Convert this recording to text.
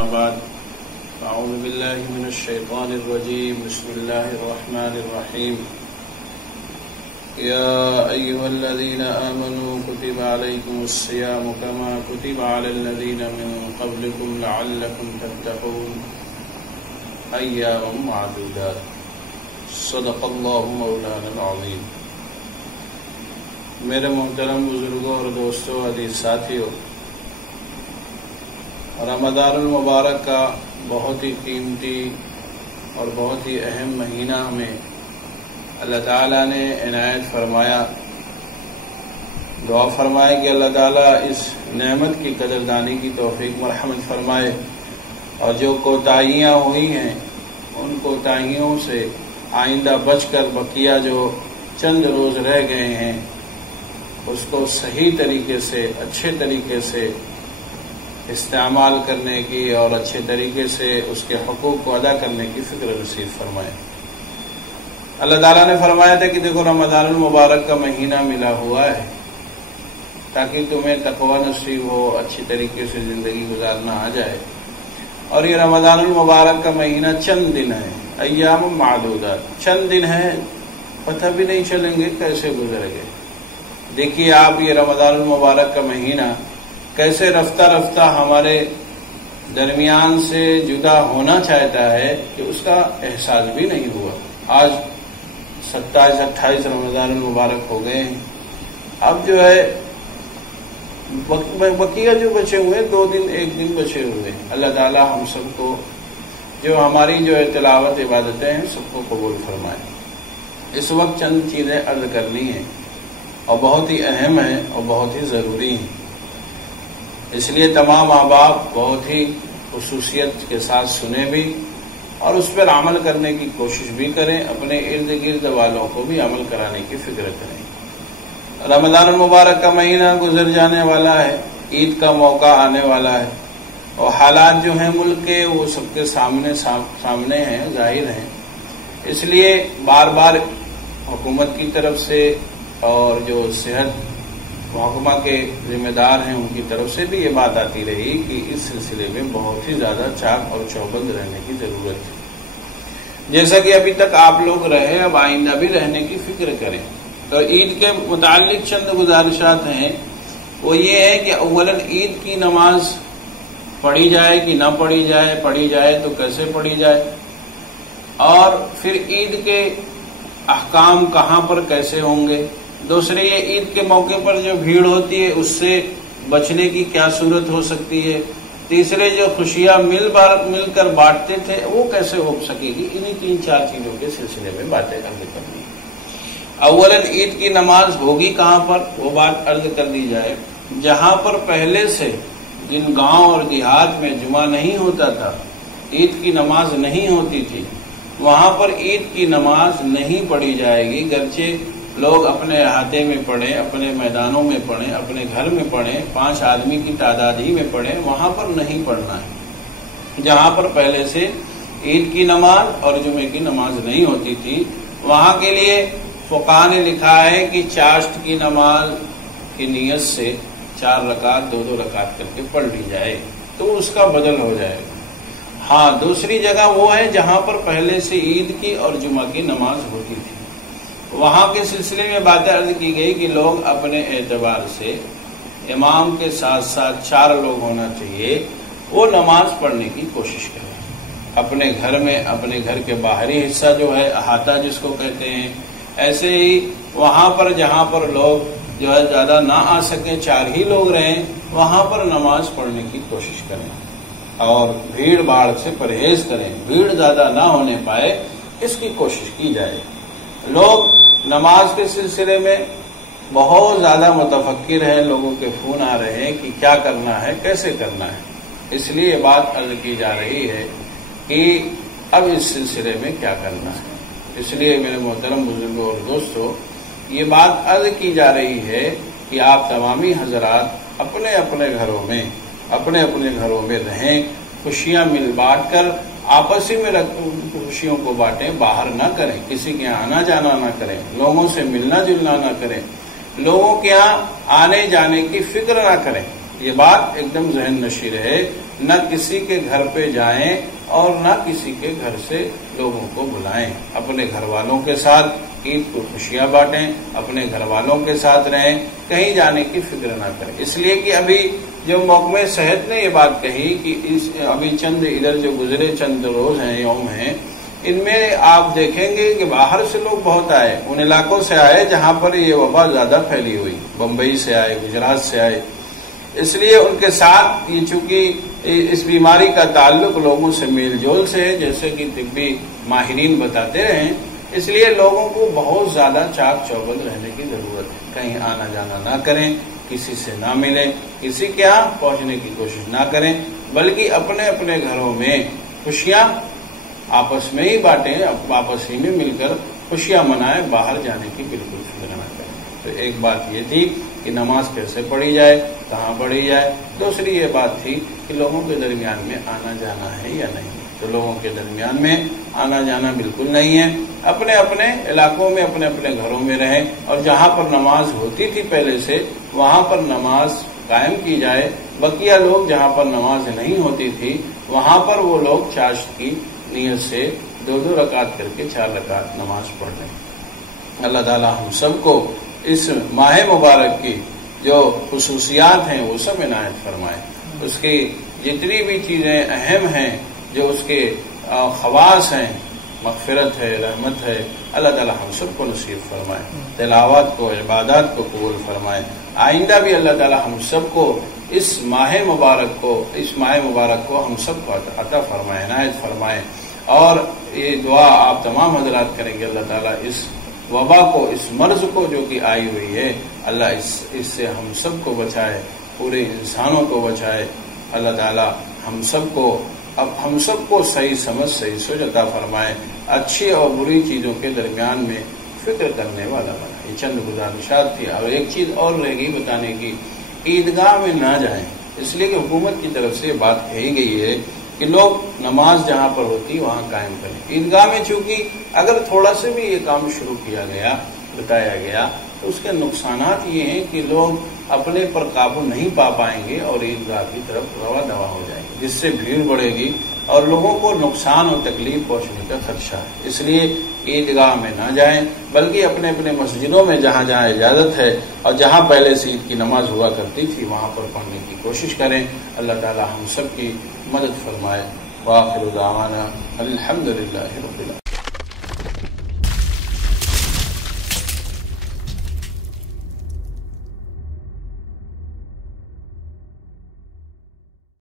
أما بعد أعوذ بالله من الشيطان الرجيم بسم الله الرحمن الرحيم يا أيها الذين آمنوا كتب عليكم الصيام كما كتب على الذين من قبلكم لعلكم تتقون أياما معدودات صدق الله مولانا العظيم۔ میرے محترم بزرگوں اور دوستوں، عزیز ساتھیوں، رمضان المبارک کا بہت ہی قیمتی اور بہت ہی اہم مہینہ ہمیں اللہ تعالیٰ نے عنایت فرمایا۔ دعا فرمائے کہ اللہ تعالیٰ اس نعمت کی قدردانی کی توفیق مرحمت فرمائے، اور جو کوتاہیاں ہوئی ہیں ان کوتاہیوں سے آئندہ بچ کر بقیہ جو چند روز رہ گئے ہیں اس کو صحیح طریقے سے، اچھے طریقے سے استعمال کرنے کی اور اچھے طریقے سے اس کے حقوق کو ادا کرنے کی فکر نصیب فرمائے۔ اللہ تعالیٰ نے فرمایا تھا کہ دیکھو رمضان المبارک کا مہینہ ملا ہوا ہے تاکہ تمہیں تقوی نصیب ہو، اچھی طریقے سے زندگی گزارنا آ جائے۔ اور یہ رمضان المبارک کا مہینہ چند دن ہے، ایام معدودات، چند دن ہے، پتہ بھی نہیں چلیں گے کیسے گزر گئے۔ دیکھیے آپ، یہ رمضان المبارک کا مہینہ کیسے رفتہ رفتہ ہمارے درمیان سے جدا ہونا چاہتا ہے کہ اس کا احساس بھی نہیں ہوا۔ آج 27-28 رمضان المبارک ہو گئے ہیں، اب جو ہے بقیہ جو بچے ہوئے 2 دن 1 دن بچے ہوئے۔ اللہ تعالی ہم سب کو جو ہماری جو تلاوت عبادتیں ہیں سب کو قبول فرمائے۔ اس وقت چند چیزیں عرض کرنی ہیں اور بہت ہی اہم ہیں اور بہت ہی ضروری ہیں، اس لیے تمام احباب بہت ہی خصوصیت کے ساتھ سنیں بھی اور اس پر عمل کرنے کی کوشش بھی کریں، اپنے ارد گرد والوں کو بھی عمل کرانے کی فکر کریں۔ رمضان المبارک کا مہینہ گزر جانے والا ہے، عید کا موقع آنے والا ہے، اور حالات جو ہیں ملک کے وہ سب کے سامنے ہیں، ظاہر ہیں۔ اس لیے بار بار حکومت کی طرف سے اور جو صحت محکمہ کے ذمہ دار ہیں ان کی طرف سے بھی یہ بات آتی رہی کہ اس سلسلے میں بہت ہی زیادہ چاک اور چوبند رہنے کی ضرورت ہے۔ جیسا کہ ابھی تک آپ لوگ رہے، اب آئندہ بھی رہنے کی فکر کریں۔ تو عید کے متعلق چند گزارشات ہیں، وہ یہ ہے کہ اولاً عید کی نماز پڑھی جائے کہ نہ پڑھی جائے، پڑھی جائے تو کیسے پڑھی جائے، اور پھر عید کے احکام کہاں پر کیسے ہوں گے۔ دوسرے یہ عید کے موقع پر جو بھیڑ ہوتی ہے اس سے بچنے کی کیا صورت ہو سکتی ہے۔ تیسرے جو خوشیاں مل کر بانٹتے تھے وہ کیسے ہو سکے گی۔ انہی 3-4 چیزوں کے سلسلے میں باتیں عرض کرنی ہے۔ اولاً عید کی نماز ہوگی کہاں پر، وہ بات عرض کر دی جائے۔ جہاں پر پہلے سے جن گاؤں اور دیہات میں جمعہ نہیں ہوتا تھا، عید کی نماز نہیں ہوتی تھی، وہاں پر عید کی نماز نہیں پڑھی جائے گی، گرچہ لوگ اپنے احاطے میں پڑھیں، اپنے میدانوں میں پڑھیں، اپنے گھر میں پڑھیں، 5 آدمی کی تعداد ہی میں پڑھیں، وہاں پر نہیں پڑھنا ہے۔ جہاں پر پہلے سے عید کی نماز اور جمعے کی نماز نہیں ہوتی تھی، وہاں کے لیے فقہا نے لکھا ہے کہ چاشت کی نماز کی نیت سے 4 رکعت 2-2 رکعت کر کے پڑھ لی جائے تو اس کا بدل ہو جائے گا۔ ہاں، دوسری جگہ وہ ہے جہاں پر پہلے سے عید کی اور جمعہ کی نماز ہوتی تھی، وہاں کے سلسلے میں باتیں عرض کی گئی کہ لوگ اپنے اعتبار سے امام کے ساتھ ساتھ 4 لوگ ہونا چاہیے، وہ نماز پڑھنے کی کوشش کریں اپنے گھر میں، اپنے گھر کے باہری حصہ جو ہے احاطہ جس کو کہتے ہیں، ایسے ہی وہاں پر جہاں پر لوگ جو ہے زیادہ نہ آ سکیں، 4 ہی لوگ رہیں، وہاں پر نماز پڑھنے کی کوشش کریں اور بھیڑ بھاڑ سے پرہیز کریں، بھیڑ زیادہ نہ ہونے پائے اس کی کوشش کی جائے۔ لوگ نماز کے سلسلے میں بہت زیادہ متفکر ہیں، لوگوں کے فون آ رہے ہیں کہ کیا کرنا ہے، کیسے کرنا ہے، اس لیے یہ بات عرض کی جا رہی ہے کہ اب اس سلسلے میں کیا کرنا ہے۔ اس لیے میرے محترم بزرگوں اور دوستوں، یہ بات عرض کی جا رہی ہے کہ آپ تمامی حضرات اپنے اپنے گھروں میں رہیں، خوشیاں مل بانٹ کر آپسی میں خوشیوں کو بانٹیں، باہر نہ کریں، کسی کے یہاں آنا جانا نہ کریں، لوگوں سے ملنا جلنا نہ کریں، لوگوں کے یہاں آنے جانے کی فکر نہ کریں۔ یہ بات ایک دم ذہن نشی رہے، نہ کسی کے گھر پہ جائیں اور نہ کسی کے گھر سے لوگوں کو بلائیں، اپنے گھر والوں کے ساتھ عید کو خوشیاں بانٹیں، اپنے گھر والوں کے ساتھ رہیں، کہیں جانے کی فکر نہ کریں۔ اس لیے کہ ابھی جو محکمہ صحت نے یہ بات کہی کہ ابھی چند ادھر جو گزرے چند روز ہیں، یوم ہیں، ان میں آپ دیکھیں گے کہ باہر سے لوگ بہت آئے، ان علاقوں سے آئے جہاں پر یہ وبا زیادہ پھیلی ہوئی، بمبئی سے آئے، گجرات سے آئے، اس لیے ان کے ساتھ یہ چونکہ اس بیماری کا تعلق لوگوں سے میل جول سے ہے، جیسے کہ طبی ماہرین بتاتے رہے، اس لیے لوگوں کو بہت زیادہ چاک چوبند رہنے کی ضرورت ہے، کہیں آنا جانا نہ کریں، کسی سے نہ ملیں، کسی کے یہاں پہنچنے کی کوشش نہ کریں، بلکہ اپنے اپنے گھروں میں خوشیاں آپس میں ہی بانٹیں، آپس ہی میں مل کر خوشیاں منائیں، باہر جانے کی بالکل فکر نہ کریں۔ تو ایک بات یہ تھی کہ نماز کیسے پڑھی جائے، کہاں پڑھی جائے، دوسری یہ بات تھی کہ لوگوں کے درمیان میں آنا جانا ہے یا نہیں، تو لوگوں کے درمیان میں آنا جانا بالکل نہیں ہے، اپنے اپنے علاقوں میں اپنے اپنے گھروں میں رہیں، اور جہاں پر نماز ہوتی تھی پہلے سے وہاں پر نماز قائم کی جائے، بقیہ لوگ جہاں پر نماز نہیں ہوتی تھی وہاں پر وہ لوگ چاشت کی نیت سے 2 رکعت کر کے 4 رکعت نماز پڑھ لیں۔ اللہ تعالی ہم سب کو اس ماہ مبارک کی جو خصوصیات ہیں وہ سب عنایت فرمائے، اس کی جتنی بھی چیزیں اہم ہیں، جو اس کے خواص ہیں، مغفرت ہے، رحمت ہے، اللہ تعالی ہم سب کو نصیب فرمائے، تلاوت کو، عبادات کو قبول فرمائے۔ آئندہ بھی اللہ تعالی ہم سب کو اس ماہ مبارک کو ہم سب کو عطا فرمائے، عنایت فرمائے، اور یہ دعا آپ تمام حضرات کریں گے، اللہ تعالیٰ اس وبا کو، اس مرض کو جو کہ آئی ہوئی ہے، اللہ اس سے ہم سب کو بچائے، پورے انسانوں کو بچائے، اللہ تعالیٰ ہم سب کو صحیح سمجھ، صحیح سوچ عطا فرمائے، اچھی اور بری چیزوں کے درمیان میں فکر کرنے والا بنا۔ یہ چند گزارشات تھی، اور ایک چیز اور رہ گئی بتانے کی، عیدگاہ میں نہ جائیں، اس لیے کہ حکومت کی طرف سے بات کہی گئی ہے کہ لوگ نماز جہاں پر ہوتی وہاں قائم کریں۔ عیدگاہ میں چونکہ اگر تھوڑا سے بھی یہ کام شروع کیا گیا، بتایا گیا، تو اس کے نقصانات یہ ہیں کہ لوگ اپنے پر قابو نہیں پا پائیں گے اور عیدگاہ کی طرف روا دوا ہو جائیں گے، جس سے بھیڑ بڑھے گی اور لوگوں کو نقصان اور تکلیف پہنچنے کا خدشہ ہے۔ اس لیے عیدگاہ میں نہ جائیں، بلکہ اپنے اپنے مسجدوں میں جہاں جہاں اجازت ہے اور جہاں پہلے سے عید کی نماز ہوا کرتی تھی وہاں پر پڑھنے کی کوشش کریں۔ اللہ تعالی ہم سب کی مدد فرمائے۔ وآخر دعوانا الحمدللہ رب العالمین۔